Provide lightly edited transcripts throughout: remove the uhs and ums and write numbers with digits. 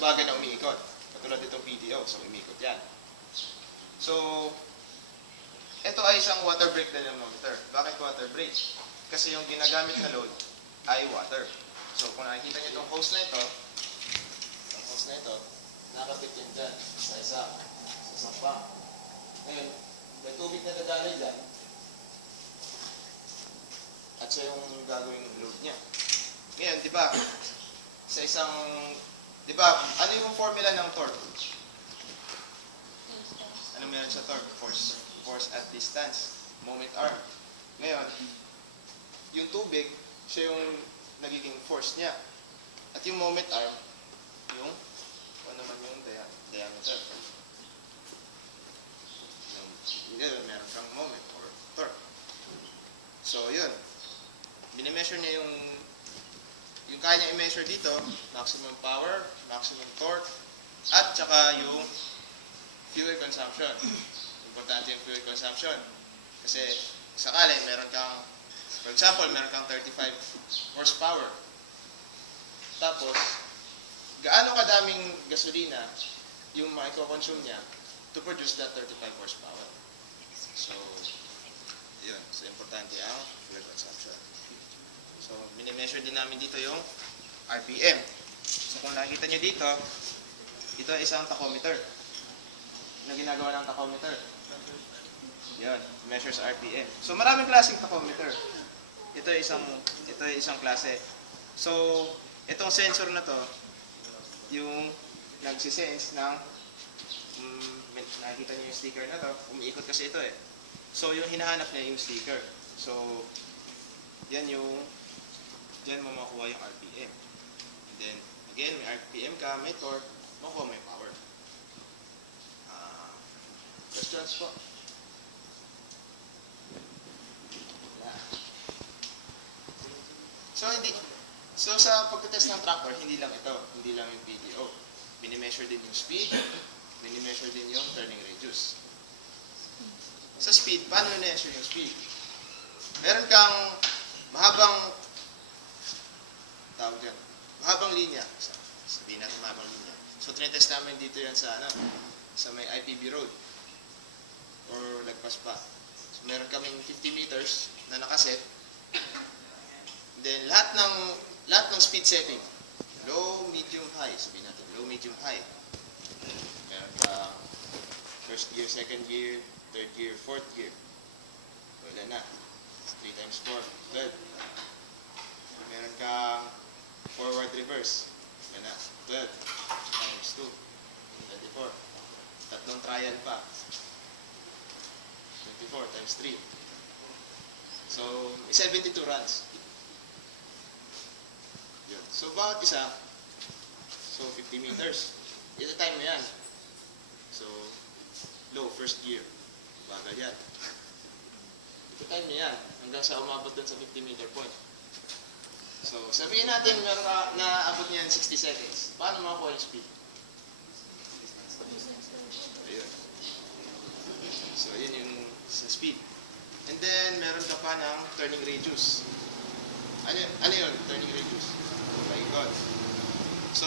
bagay na umiikot. Katulad itong PTO, so umiikot yan. So, ito ay isang water brake dynamometer. Bakit water brake? Kasi yung ginagamit na load ay water. So, kung nakikita niyo itong hose na ito, nakapit yan dyan sa isang pump. Ngayon, may tubig na dadaloy dyan. At siya yung gagawin load niya. Ngayon, di ba, ano yung formula ng torque? Ano meron sa torque? Force at distance, moment arm. Ngayon, yung tubig, siya yung nagiging force niya. At yung moment arm, yung, ano naman yung diameter. Meron kang moment or torque. So, yun. Minimeasure niya yung kaya niya i-measure dito, maximum power, maximum torque, at saka yung fuel consumption. Importante yung fuel consumption. Kasi sakali, meron kang, for example, meron kang 35 horsepower. Tapos, gaano kadaming gasolina yung maiko-consume niya to produce that 35 horsepower. So, yun. So, importante ang fuel consumption. So, minimeasure din namin dito yung RPM. So, kung nakikita nyo dito, ito ay isang tachometer. Ano ginagawa ng tachometer? Yun, measures RPM. So, maraming klaseng tachometer. Ito ay isang klase. So, itong sensor na to, yung nagsisense ng, nakikita nyo yung sticker na to, umiikot kasi ito eh. So, yung hinahanap niya yung sticker. So, yan yung, dyan mo makuha yung RPM. And then, again, may RPM ka, may torque, makuha mo yung power. Questions po? So, sa pagtetest ng tractor, hindi lang ito, hindi lang yung PTO. Minimeasure din yung speed, minimeasure din yung turning radius. Sa speed, paano i-measure yung speed? Meron kang mahabang linya. Sabihin natin mahabang linya. So, tinetest namin dito yan sa may IPB road. Or lagpas pa. So, meron kaming 50 meters na nakaset. Then, lahat ng speed setting. Low, medium, high. Sabihin natin, low, medium, high. Meron ka first gear, second gear, third gear, fourth gear. Wala na. 3 times 4, 12. Meron ka forward reverse. Wala na. 12 times 2, 24. Tatlong trial pa. 24 times 3. So, 72 runs. Yun. So, bawat isa, so 50 meters. Ito time mo yan. So, low, first gear. Bagal yan. Ito time mo yan. Hanggang sa umabot dun sa 50 meter point. So, sabihin natin meron ka na abot niyan 60 seconds. Paano makuha yung speed? Ayun. So, yun yung sa speed. And then, meron ka pa ng turning radius. Ano yun? Turning radius. My God. So,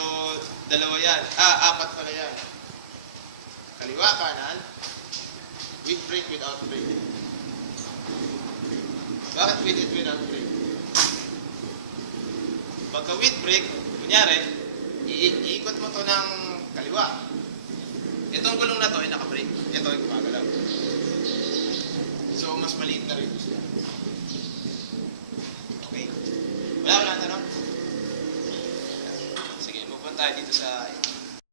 dalawa yan. Apat pala yan. Kaliwa, kanan. With brake, without brake. Bakit with it, without brake? Pagka with brake, kunyari, iikot mo to ng kaliwa. Itong gulong na to ay naka-brake. Ito ay gumagalaw. So, mas maliit na radius yan. Okay. Wala ka lang tanong? Sige, pupunta tayo dito sa